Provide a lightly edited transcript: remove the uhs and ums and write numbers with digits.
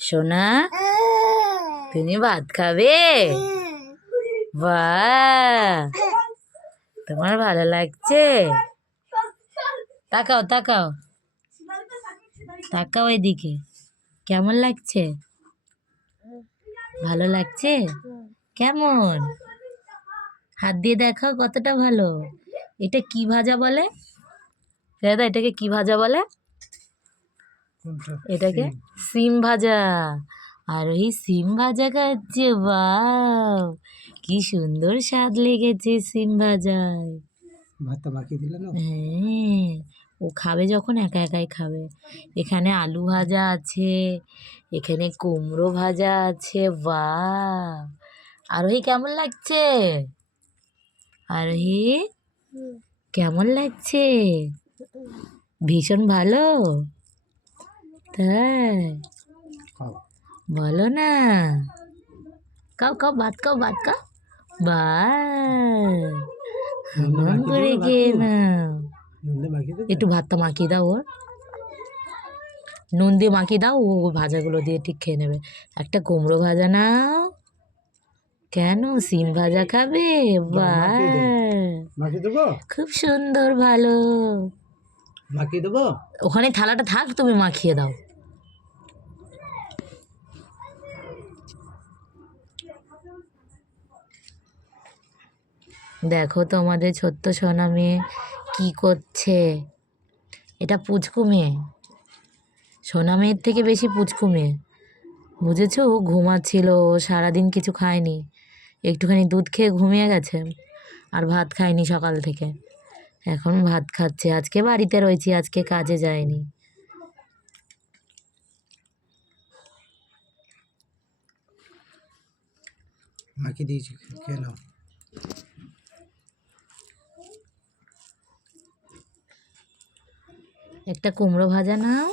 সোনা, তুমি ভাত খাবে? বাহ, তোমার ভালো লাগছে? তাকাও তাকাও তাকাও এদিকে। কেমন লাগছে? ভালো লাগছে? কেমন? হাত দিয়ে দেখাও কতটা ভালো। এটা কি ভাজা বলে দাদা? এটাকে কি ভাজা বলে? এটাকে সিম ভাজা। আর ওই সিম ভাজা খাচ্ছে। বাহ, কি সুন্দর স্বাদ লেগেছে সিম ভাজায়। ভাতটা বাকি দিলে না? হ্যাঁ, ও খাবে যখন একা একাই খাবে। এখানে আলু ভাজা আছে, এখানে কুমড়ো ভাজা আছে। বাহ, আরোহী কেমন লাগছে? আরোহী কেমন লাগছে? ভীষণ ভালো। তাই খাও। বলো না। খাও খাও, ভাত খাও, ভাত খাও। বাহ, হামাম করে খেয়ে নাও। একটু ভাতটা মাখিয়ে দাও ওর, নুন দিয়ে মাখিয়ে দাও। ও ভাজাগুলো দিয়ে ঠিক খেয়ে নেবে। একটা কুমড়ো ভাজা নাও। কেন, সিম ভাজা খাবে? বাহ, মাখিয়ে দেবো? খুব সুন্দর, ভালো। মাখিয়ে দেবো? ওখানে থালাটা থাক, তুমি মাখিয়ে দাও। দেখো তোমাদের ছোট্ট সোনা মেয়ে কি করছে। এটা পুচকু মেয়ে, সোনা মেয়ের থেকে বেশি পুচকু মেয়ে, বুঝেছো? ও ঘুমাচ্ছিল, ও সারাদিন কিছু খায়নি, একটুখানি দুধ খেয়ে ঘুমিয়ে গেছে, আর ভাত খায়নি সকাল থেকে। এখন ভাত খাচ্ছে। আজকে বাড়িতে রয়েছি, আজকে কাজে যায়নি। মাখিয়ে দিয়েছি, খেয়ে নাও। একটা কুমড়ো ভাজা নাও।